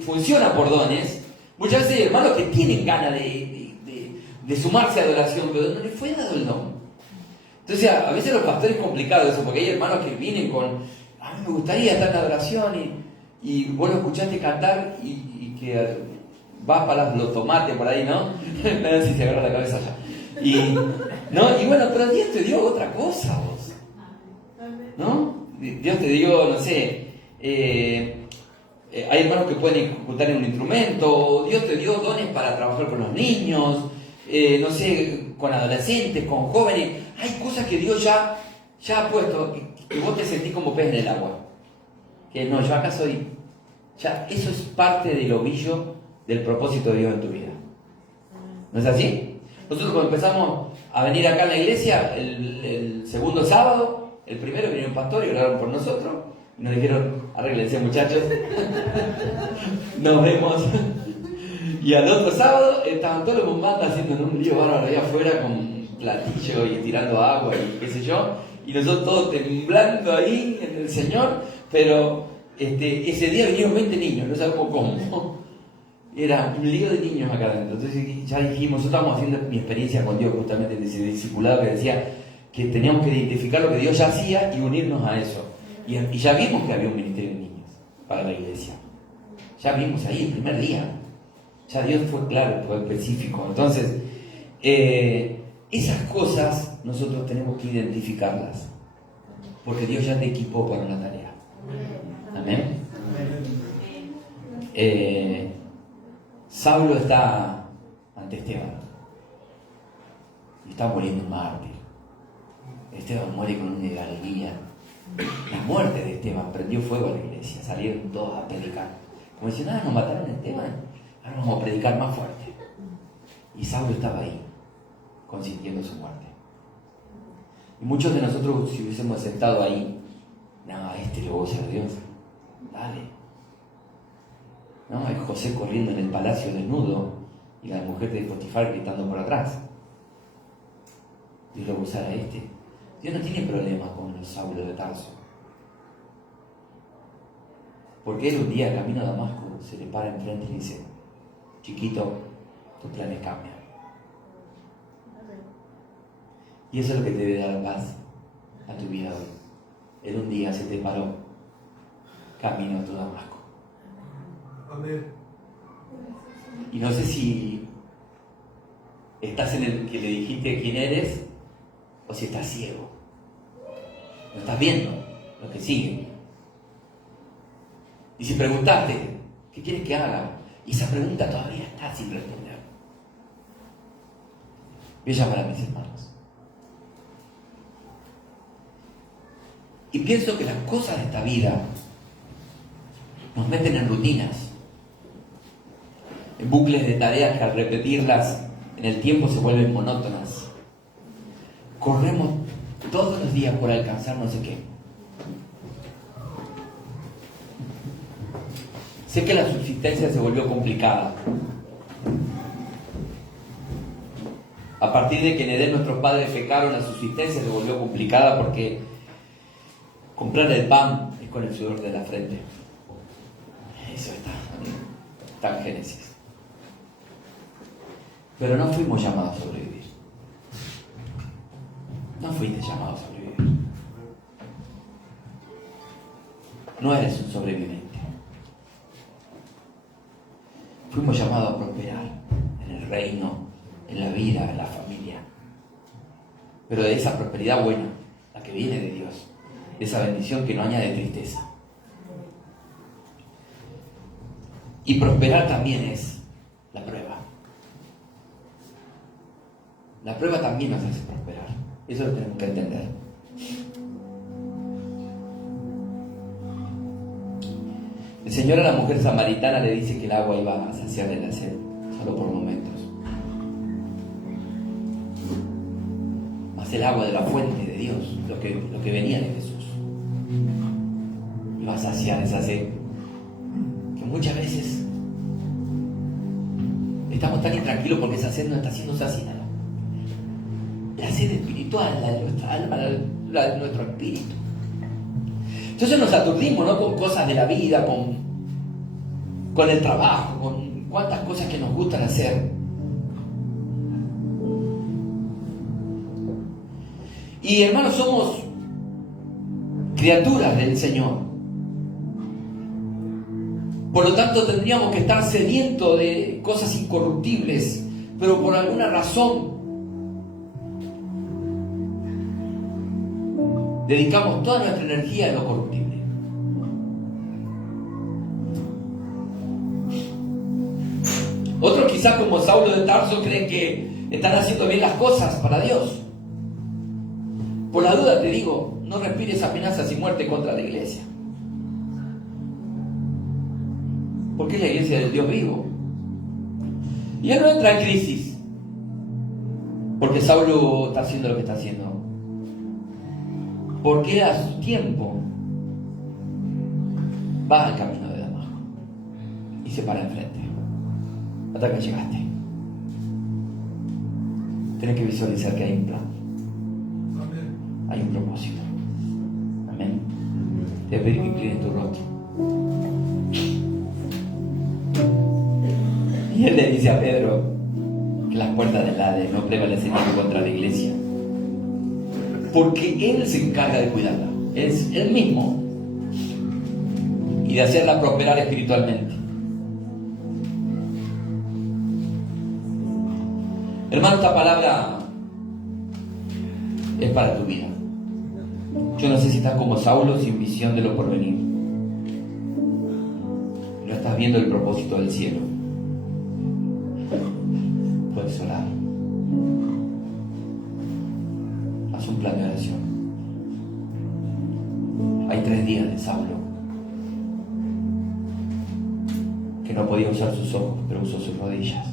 funciona por dones, muchas veces hay hermanos que tienen ganas de sumarse a adoración, pero no les fue dado el don. Entonces a veces los pastores es complicado eso, porque hay hermanos que vienen con, a mí me gustaría estar en la adoración, y vos lo escuchaste cantar y que va para los tomates por ahí, ¿no? No sé si se agarra la cabeza ya. Y bueno, pero Dios te dio otra cosa, vos. ¿No? Dios te dio, no sé, hay hermanos que pueden ejecutar en un instrumento, Dios te dio dones para trabajar con los niños, no sé, con adolescentes, con jóvenes. Hay cosas que Dios ya ha puesto, que vos te sentís como pez en el agua. Que no, yo acá soy. Ya, eso es parte del ovillo del propósito de Dios en tu vida. ¿No es así? Nosotros cuando empezamos a venir acá a la iglesia, el segundo sábado, el primero vinieron un pastor y oraron por nosotros. Y nos dijeron, arréglense muchachos, nos vemos. Y al otro sábado estaban todos los bombandas haciendo un lío bárbaro ahí afuera con platillo y tirando agua y qué sé yo. Y nosotros todos temblando ahí en el Señor, pero ese día vinieron 20 niños, no sabemos cómo. Era un lío de niños acá adentro. Entonces ya dijimos, nosotros estábamos haciendo mi experiencia con Dios justamente en ese discipulado que decía que teníamos que identificar lo que Dios ya hacía y unirnos a eso. Y ya vimos que había un ministerio de niños para la iglesia. Ya vimos ahí el primer día. Ya Dios fue claro, fue específico. Entonces, esas cosas nosotros tenemos que identificarlas. Porque Dios ya te equipó para una tarea. Amén. Saulo está ante Esteban. Y está muriendo un mártir. Esteban muere con una alegría. La muerte de Esteban prendió fuego a la iglesia. Salieron todos a predicar. Como diciendo, nos mataron a Esteban. Ahora vamos a predicar más fuerte. Y Saulo estaba ahí, consintiendo su muerte. Y muchos de nosotros, si hubiésemos estado ahí, le voy a ser Dios. Dale. Hay José corriendo en el palacio desnudo y la mujer de Potifar gritando por atrás. Dios lo va a usar a Dios no tiene problema con los Saulos de Tarso. Porque él un día camino a Damasco se le para enfrente y le dice, chiquito, tus planes cambian. Y eso es lo que te debe dar paz a tu vida hoy. Él un día se te paró camino a tu Damasco. Amén. Y no sé si estás en el que le dijiste quién eres o si estás ciego. No estás viendo lo que sigue. Y si preguntaste, ¿qué quieres que haga? Y esa pregunta todavía está sin responder. Voy a llamar a mis hermanos. Y pienso que las cosas de esta vida nos meten en rutinas, en bucles de tareas que al repetirlas en el tiempo se vuelven monótonas. Corremos todos los días por alcanzar no sé qué. Sé que la subsistencia se volvió complicada. A partir de que en Edén nuestros padres pecaron, la subsistencia se volvió complicada porque comprar el pan es con el sudor de la frente. Eso está en Génesis. Pero no fuimos llamados a sobrevivir. No fuiste llamado a sobrevivir. No eres un sobreviviente. Fuimos llamados a prosperar en el reino, en la vida, en la familia. Pero de esa prosperidad buena, la que viene de Dios, de esa bendición que no añade tristeza. Y prosperar también es la prueba. La prueba también nos hace prosperar. Eso lo tenemos que entender. El Señor a la mujer samaritana le dice que el agua iba a saciarle la sed, solo por momentos. Mas el agua de la fuente de Dios, lo que venía de Jesús, iba a saciar esa sed. Que muchas veces estamos tan intranquilos porque esa sed no está siendo saciada. La sed espiritual, la de nuestra alma, la de nuestro espíritu. Entonces nos aturdimos, ¿no? Con cosas de la vida, con el trabajo, con cuantas cosas que nos gustan hacer. Y hermanos, somos criaturas del Señor. Por lo tanto, tendríamos que estar sedientos de cosas incorruptibles, pero por alguna razón dedicamos toda nuestra energía a lo corruptible. Otros, quizás como Saulo de Tarso, creen que están haciendo bien las cosas para Dios. Por la duda te digo, no respires amenazas y muerte contra la iglesia. Porque es la iglesia del Dios vivo. Y él no entra en crisis porque Saulo está haciendo lo que está haciendo. Porque a su tiempo va al camino de Damasco y se para enfrente hasta que llegaste. Tienes que visualizar que hay un plan. Hay un propósito. Amén. Te pido que inclines tu rostro. Y él le dice a Pedro que las puertas del Hades no prevalecen contra la iglesia, porque él se encarga de cuidarla, es él mismo, y de hacerla prosperar espiritualmente. Hermano, esta palabra es para tu vida. Yo no sé si estás como Saulo, sin visión de lo porvenir. No estás viendo el propósito del cielo. Puedes orar. Haz un plan de oración. Hay 3 días de Saulo que no podía usar sus ojos, pero usó sus rodillas.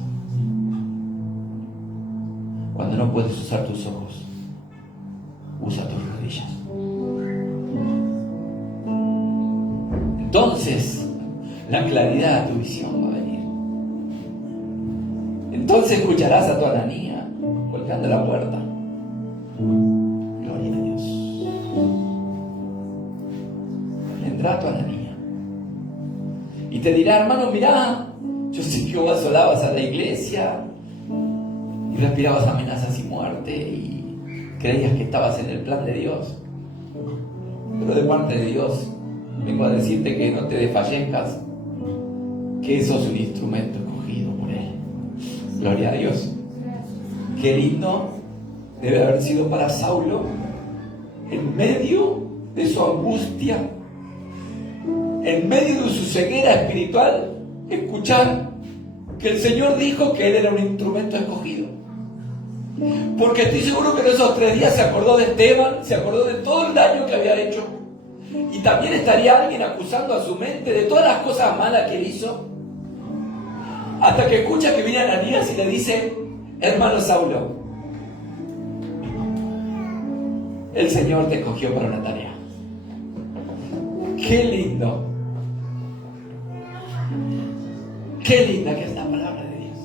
Cuando no puedes usar tus ojos, usa tus rodillas. Entonces la claridad de tu visión va a venir. Entonces escucharás a tu Ananía golpeando la puerta. Gloria a Dios. Vendrá tu Ananía y te dirá: hermano, mirá, yo sé que vos solabas a la iglesia y respirabas amenazas y muerte y creías que estabas en el plan de Dios, pero de parte de Dios vengo a decirte que no te desfallezcas, que sos un instrumento escogido por Él. Gloria a Dios. Qué lindo debe haber sido para Saulo, en medio de su angustia, en medio de su ceguera espiritual, escuchar que el Señor dijo que él era un instrumento escogido. Porque estoy seguro que en esos 3 días se acordó de Esteban, se acordó de todo el daño que había hecho, y también estaría alguien acusando a su mente de todas las cosas malas que él hizo, hasta que escucha que viene Ananías y le dice: hermano Saulo, el Señor te escogió para una tarea. ¡Qué lindo! ¡Qué linda que es la palabra de Dios!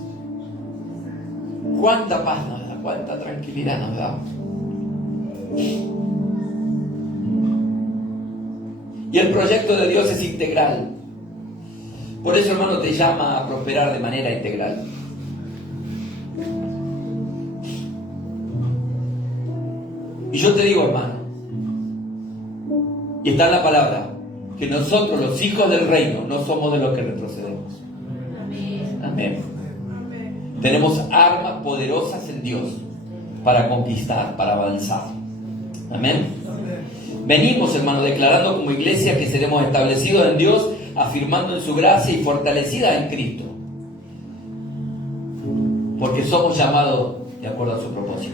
¡Cuánta paz nos da! ¡Cuánta tranquilidad nos da! Y el proyecto de Dios es integral. Por eso, hermano, te llama a prosperar de manera integral. Y yo te digo, hermano, y está en la palabra, que nosotros, los hijos del reino, no somos de los que retrocedemos. Amén. Tenemos armas poderosas en Dios para conquistar, para avanzar. Amén. Venimos, hermano, declarando como iglesia que seremos establecidos en Dios, afirmando en su gracia y fortalecida en Cristo, porque somos llamados de acuerdo a su propósito.